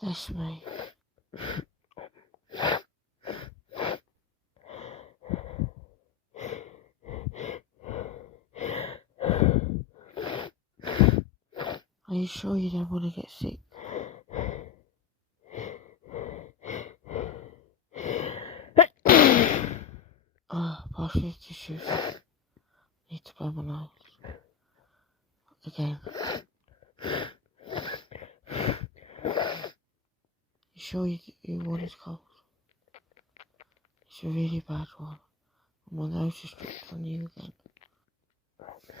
Bless me. Are you sure you don't want to get sick? Pass me the tissues. Need to blow my nose. Again. You sure you want it cold? It's a really bad one. My nose is dripped on you again.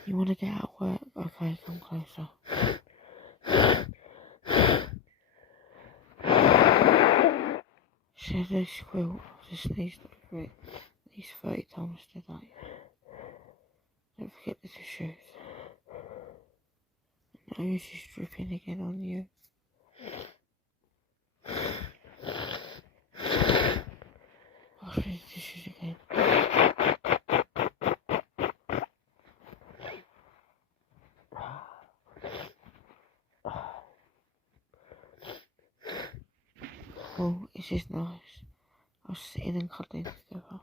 You want to get out of work? Okay, come closer. Said a squirrel. I just sneezed over it at least 30 times today. Don't forget the tissues. My nose is dripping again on you. Pass me the tissues again. Oh, this is nice. I was sitting and cuddling together.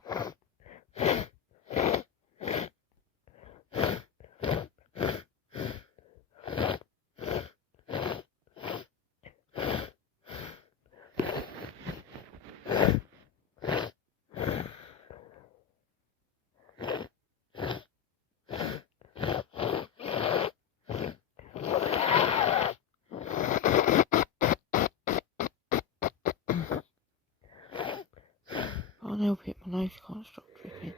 Can't help it, my nose can't stop dripping.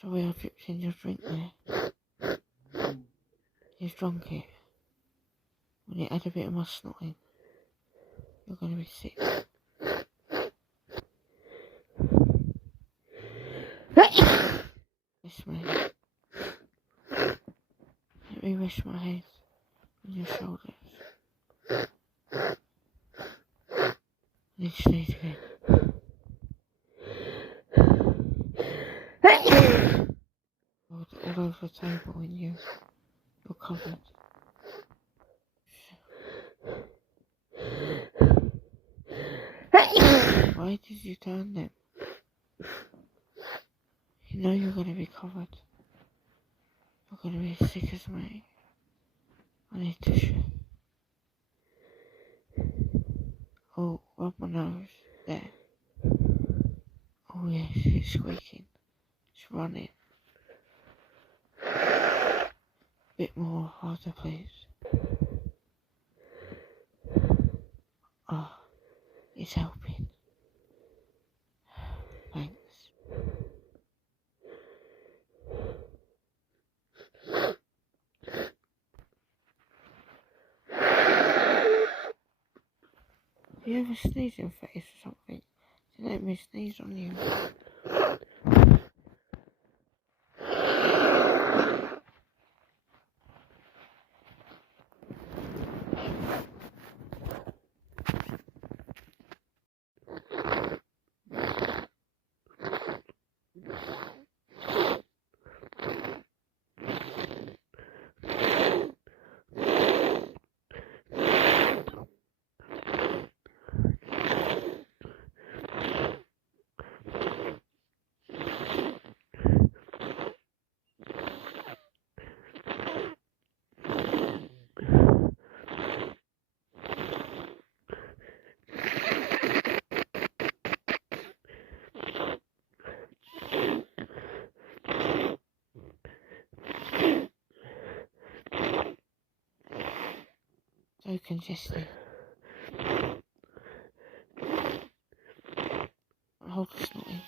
Sorry I dripped in your drink there. You've drunk it. When it had a bit of my snot in. You're going to be sick. Kiss me. Let me rest my head on your shoulders. I need to sneeze again. All over the table and you're covered. Why did you turn them? You know you're going to be covered. You're going to be as sick as me. I need tissue. Oh, rub my nose. There. Oh yes, it's squeaking. It's running. Bit more harder, please. Oh, it's helping. Thanks. Do you have a sneezing face or something? To let me sneeze on you. so congested. Hold the snotty.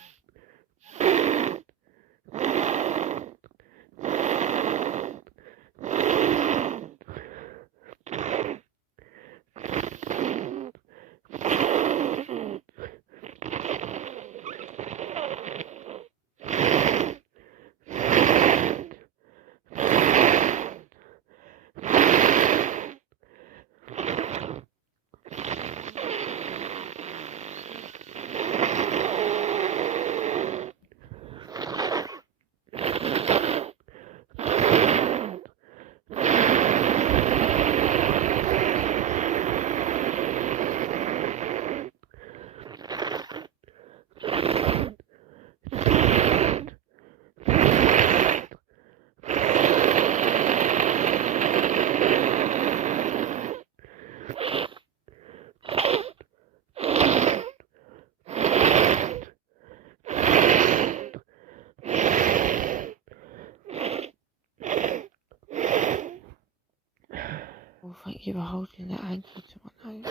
Well, thank you for holding that hanky to my nose.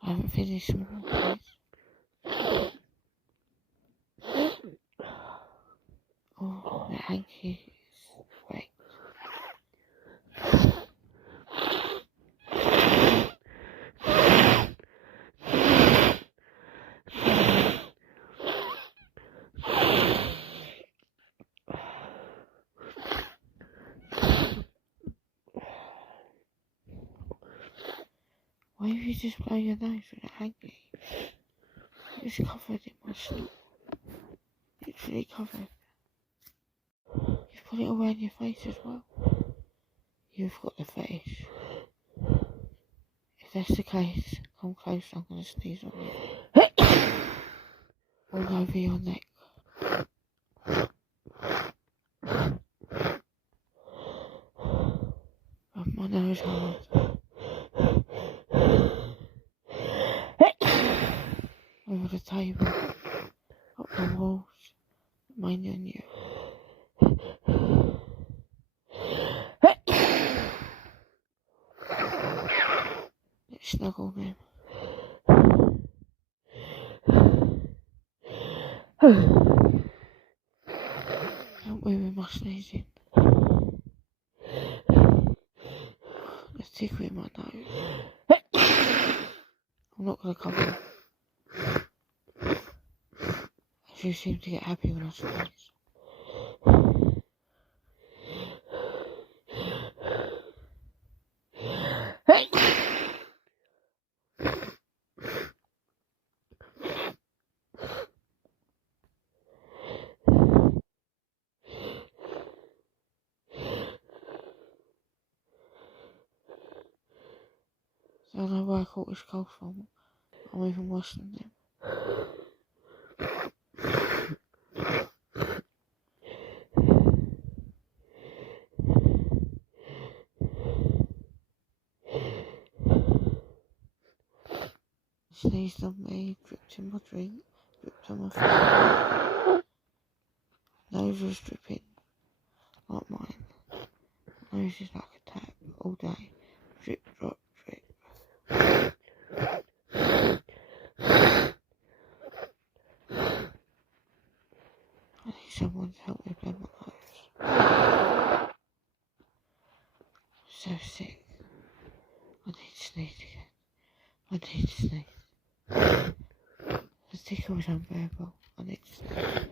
I haven't finished more, please. Oh, the hanky is wet. Why don't you just blow your nose with a hanky? It's covered in my snot. Literally covered. You've put it all around your face as well. You've got the fetish. If that's the case, come close, I'm going to sneeze on you. All over your neck. Rub my nose hard. Over the table. Up the walls. Mainly on you. Let's snuggle them. Help me with my sneezing. Let's tickle in my nose. I'm not going to cover it. As you seem to get happy when I sneeze. So I know where I caught this cold from. I'm even worse than them. Sneezed on me, dripped in my drink, dripped on my face. Nose was dripping, like mine. Nose is like a tap all day. Drip, drop, drip. I need someone to help me blow my nose. I'm so sick. I need to sneeze again. I need to sneeze. The tickle is unbearable. I need to sneeze.